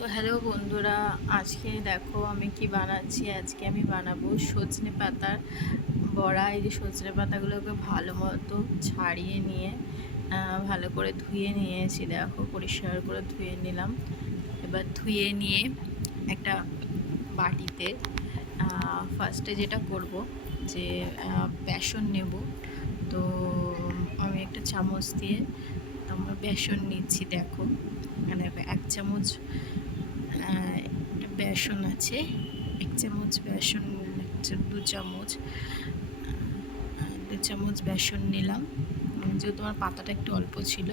তো হ্যালো বন্ধুরা, আজকে দেখো আমি কি বানাচ্ছি। আজকে আমি বানাবো সজনে পাতার বড়া। এই যে সজনে পাতাগুলোকে ভালো মতো ছাড়িয়ে নিয়ে ভালো করে ধুয়ে নিয়েছি। দেখো পরিষ্কার করে ধুয়ে নিলাম। এবার ধুয়ে নিয়ে একটা বাটিতে ফার্স্টে যেটা করব যে বেসন নেব। তো আমি একটা চামচ দিয়ে তোমার বেসন নিচ্ছি। দেখো এখানে 1 চামচ বেসন আছে। 1 চামচ বেসন, 2 চামচ বেসন নিলাম। যেহেতু আমার পাতাটা একটু অল্প ছিল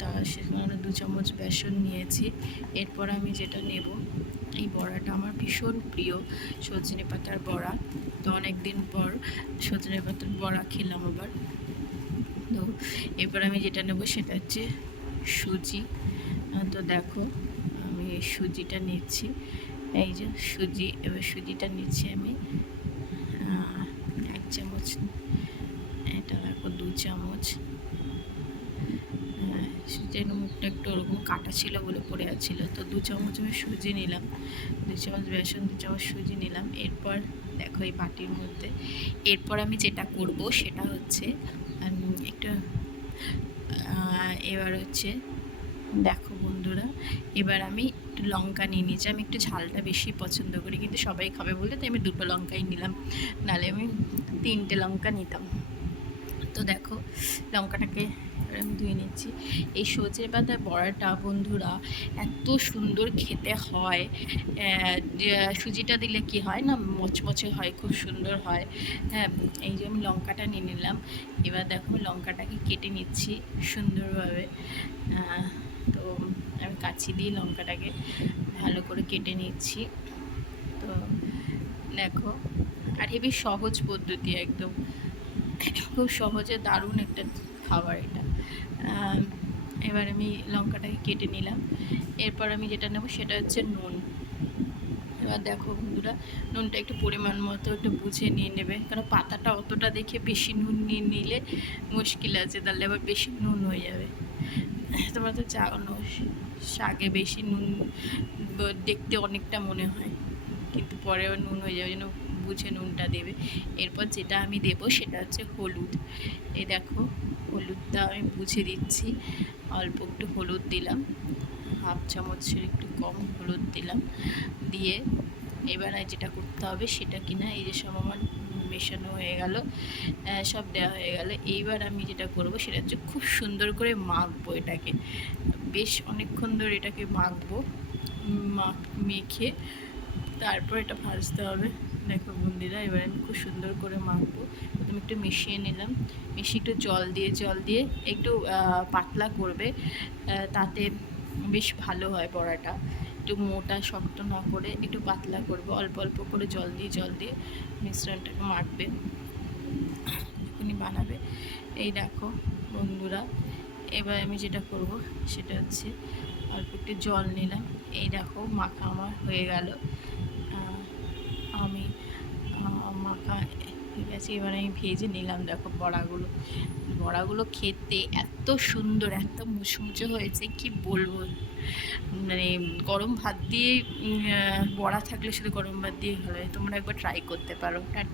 তা সেখানে 2 চামচ বেসন নিয়েছি। এরপর আমি যেটা নেব, এই বড়াটা আমার ভীষণ প্রিয়, সজনে পাতার বড়া। তো অনেক দিন পর সজনে পাতার বড়া খেলাম আবার। তো এরপর আমি যেটা নেব সেটা হচ্ছে সুজি। তো দেখো আমি এই সুজিটা নিচ্ছি। এই যে সুজি, এবার সুজিটা নিচ্ছি আমি 1 চামচ। এটা দেখো 2 চামচ। সুজির মুখটা একটু ওরকম কাটা ছিল বলে পড়ে যাচ্ছিল। তো 2 চামচ আমি সুজি নিলাম, 2 চামচ বেসন, 2 চামচ সুজি নিলাম। এরপর দেখো এই বাটির মধ্যে এরপর আমি যেটা করব সেটা হচ্ছে একটু এবার হচ্ছে দেখো বন্ধুরা, এবার আমি একটু লঙ্কা নিয়ে নিয়েছি। আমি একটু ঝালটা বেশি পছন্দ করি, কিন্তু সবাই খাবে বলে তাই আমি 2টো লঙ্কাই নিলাম, নাহলে আমি 3টে লঙ্কা নিতাম। তো দেখো লঙ্কাটাকে আমি ধুয়ে নিচ্ছি। এই সজনে পাতার বড়াটা বন্ধুরা এত সুন্দর খেতে হয়। সুজিটা দিলে কি হয় না, মচমচে হয়, খুব সুন্দর হয়। হ্যাঁ, এই যে আমি লঙ্কাটা নিয়ে নিলাম। এবার দেখো লঙ্কাটাকে কেটে নিচ্ছি সুন্দরভাবে। তো আমি কাঁচি দিয়ে লঙ্কাটাকে ভালো করে কেটে নিচ্ছি। তো দেখো, আর হেবি সহজ পদ্ধতি, একদম খুব সহজে দারুণ একটা খাবার এটা। এবার আমি লঙ্কাটাকে কেটে নিলাম। এরপর আমি যেটা নেব সেটা হচ্ছে নুন। এবার দেখো বন্ধুরা, নুনটা একটু পরিমাণ মতো একটু বুঝে নিয়ে নেবে, কারণ পাতাটা অতটা দেখে বেশি নুন নিয়ে নিলে মুশকিল আছে, তাহলে আবার বেশি নুন হয়ে যাবে। তোমরা তো জানো শাকে বেশি নুন দেখতে অনেকটা মনে হয়, কিন্তু পরে আবার নুন হয়ে যাবে, যেন বুঝে নুনটা দেবে। এরপর যেটা আমি দেবো সেটা হচ্ছে হলুদ। এই দেখো হলুদটা আমি বুঝে দিচ্ছি, অল্প একটু হলুদ দিলাম, 1/2 চামচের একটু কম হলুদ দিলাম। দিয়ে এবার যেটা করতে হবে সেটা কিনা, এই যে সব আমার মেশানো হয়ে গেল, সব দেওয়া হয়ে গেল। এইবার আমি যেটা করব সেটা হচ্ছে খুব সুন্দর করে মাখবো এটাকে, বেশ অনেকক্ষণ ধরে এটাকে মাখবো। মেখে তারপর এটা ভাজতে হবে। দেখো বন্ধুরা, এবার আমি খুব সুন্দর করে মাখবো। প্রথমে একটু মিশিয়ে নিলাম, মিশিয়ে একটু জল দিয়ে একটু পাতলা করবে, তাতে বেশ ভালো হয় বড়াটা। একটু মোটা শক্ত না করে একটু পাতলা করবে, অল্প অল্প করে জল দিয়ে মিশ্রণটাকে মাখবে যখনই বানাবে। এই দেখো বন্ধুরা, এবার আমি যেটা করব সেটা হচ্ছে অল্প একটু জল নিলাম। এই দেখো মাখা আমার হয়ে গেল। আমি মাখা ঠিক আছে, এবার আমি ভেজে নিলাম। দেখো বড়াগুলো খেতে এত সুন্দর, এত মুচমুচে হয়েছে কি বলবো। মানে গরম ভাত দিয়ে বড়া থাকলে শুধু গরম ভাত দিয়ে ভালো হয়। তোমরা একবার ট্রাই করতে পারো। টাটা।